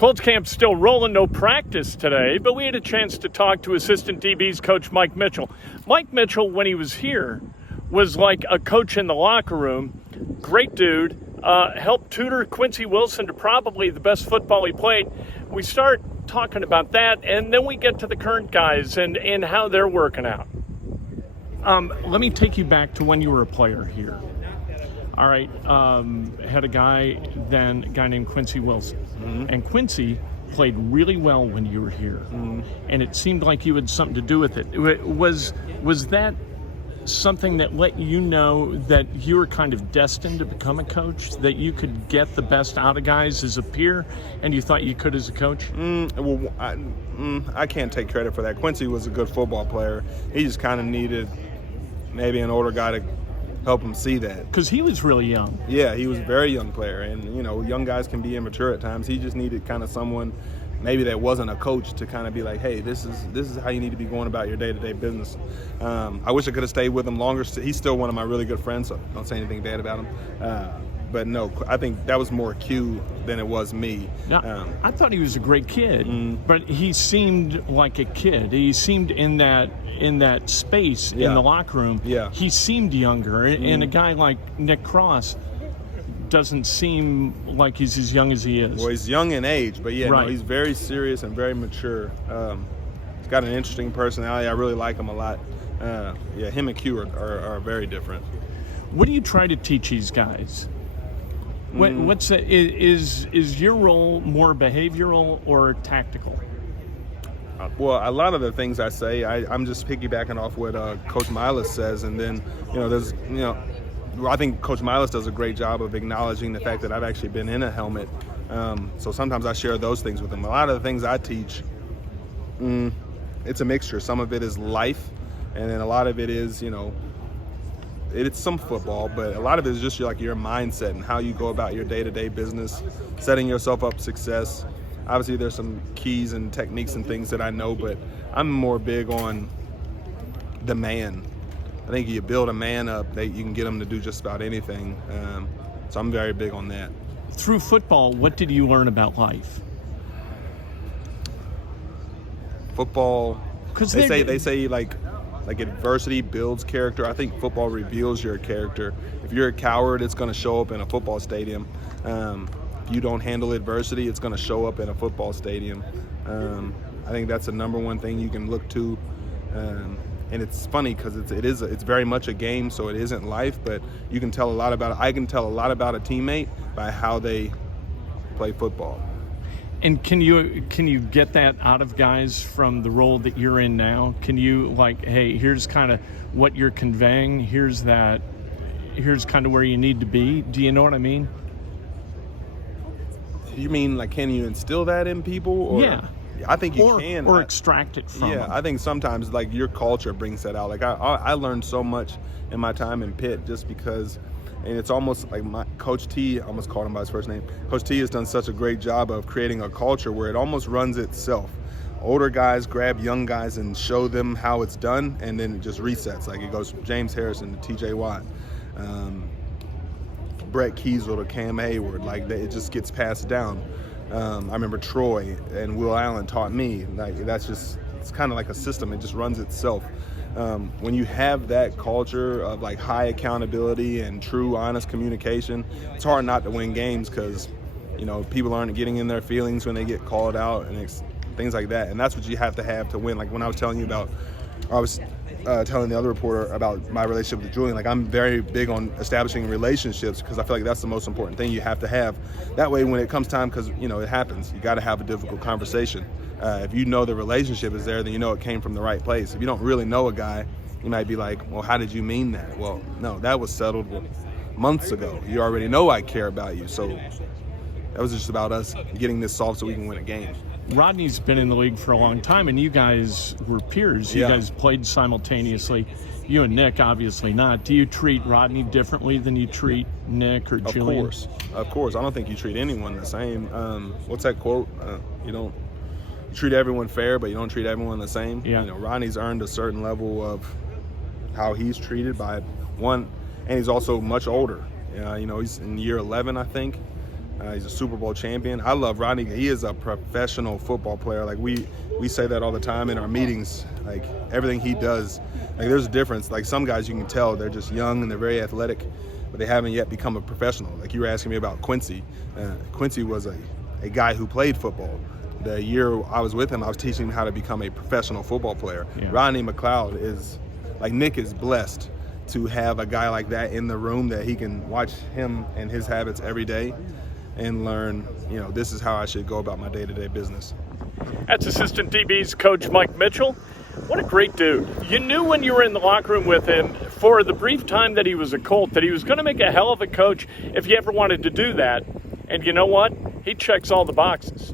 Colts camp's still rolling, no practice today, but we had a chance to talk to assistant DBs coach Mike Mitchell. Mike Mitchell, when he was here, was like a coach in the locker room. Great dude. Helped tutor Quincy Wilson to probably the best football he played. We start talking about that, and then we get to the current guys and how they're working out. Let me take you back to when you were a player here. All right, had a guy named Quincy Wilson. Mm-hmm. And Quincy played really well when you were here. Mm-hmm. And it seemed like you had something to do with it. Was that something that let you know that you were kind of destined to become a coach, that you could get the best out of guys as a peer, and you thought you could as a coach? I can't take credit for that. Quincy was a good football player. He just kind of needed maybe an older guy to help him see that. Because he was really young. Yeah, he was a very young player. And, young guys can be immature at times. He just needed kind of someone maybe that wasn't a coach to kind of be like, hey, this is how you need to be going about your day-to-day business. I wish I could have stayed with him longer. He's still one of my really good friends, so don't say anything bad about him. But no, I think that was more Q than it was me. Now, I thought he was a great kid, but he seemed like a kid. He seemed in that space in the locker room. Yeah. He seemed younger, and a guy like Nick Cross doesn't seem like he's as young as he is. Well, he's young in age, but right. He's very serious and very mature. He's got an interesting personality. I really like him a lot. Him and Q are very different. What do you try to teach these guys? Is your role more behavioral or tactical? Well, a lot of the things I say, I'm just piggybacking off what Coach Milas says, and then I think Coach Milas does a great job of acknowledging the fact that I've actually been in a helmet. So sometimes I share those things with him. A lot of the things I teach, it's a mixture. Some of it is life, and then a lot of it is, it's some football, but a lot of it is just your mindset and how you go about your day-to-day business, setting yourself up for success. Obviously, there's some keys and techniques and things that I know, but I'm more big on the man. I think you build a man up, that you can get him to do just about anything. So I'm very big on that. Through football, what did you learn about life? Football, they say like adversity builds character. I think football reveals your character. If you're a coward, it's going to show up in a football stadium. If you don't handle adversity, it's going to show up in a football stadium. I think that's the number one thing you can look to. And it's funny because it's very much a game, so it isn't life, but you can tell a lot about it. I can tell a lot about a teammate by how they play football. And can you get that out of guys from the role that you're in now? Can you hey, here's kind of what you're conveying, here's kind of where you need to be? Do you know what I mean? You mean can you instill that in people? Or? Yeah. I think you can. Or extract it from them. I think sometimes your culture brings that out. I learned so much in my time in Pitt just because, and it's almost like Coach T, I almost called him by his first name. Coach T has done such a great job of creating a culture where it almost runs itself. Older guys grab young guys and show them how it's done, and then it just resets. It goes from James Harrison to T.J. Watt, Brett Kiesel to Cam Hayward. It just gets passed down. I remember Troy and Will Allen taught me. It's kind of like a system. It just runs itself. When you have that culture of high accountability and true, honest communication, it's hard not to win games because, people aren't getting in their feelings when they get called out and things like that. And that's what you have to win. When I was telling you about, I was telling the other reporter about my relationship with Julian. I'm very big on establishing relationships because I feel like that's the most important thing you have to have. That way, when it comes time, because it happens, you got to have a difficult conversation. If you know the relationship is there, then you know it came from the right place. If you don't really know a guy, you might be like, well, how did you mean that? Well, no, that was settled months ago. You already know I care about you. So that was just about us getting this solved so we can win a game. Rodney's been in the league for a long time, and you guys were peers. You guys played simultaneously. You and Nick, obviously not. Do you treat Rodney differently than you treat Nick or Julian? Of course. I don't think you treat anyone the same. What's that quote? You treat everyone fair, but you don't treat everyone the same. Yeah. Rodney's earned a certain level of how he's treated by one, and he's also much older. He's in year 11, I think. He's a Super Bowl champion. I love Rodney. He is a professional football player. Like we say that all the time in our meetings. Like everything he does, like there's a difference. Like some guys you can tell they're just young and they're very athletic, but they haven't yet become a professional. Like you were asking me about Quincy. Quincy was a guy who played football. The year I was with him, I was teaching him how to become a professional football player. Yeah. Rodney McCloud is, like Nick is blessed to have a guy like that in the room that he can watch him and his habits every day and learn, this is how I should go about my day-to-day business. That's assistant DB's coach Mike Mitchell. What a great dude. You knew when you were in the locker room with him for the brief time that he was a Colt that he was going to make a hell of a coach if he ever wanted to do that. And you know what? He checks all the boxes.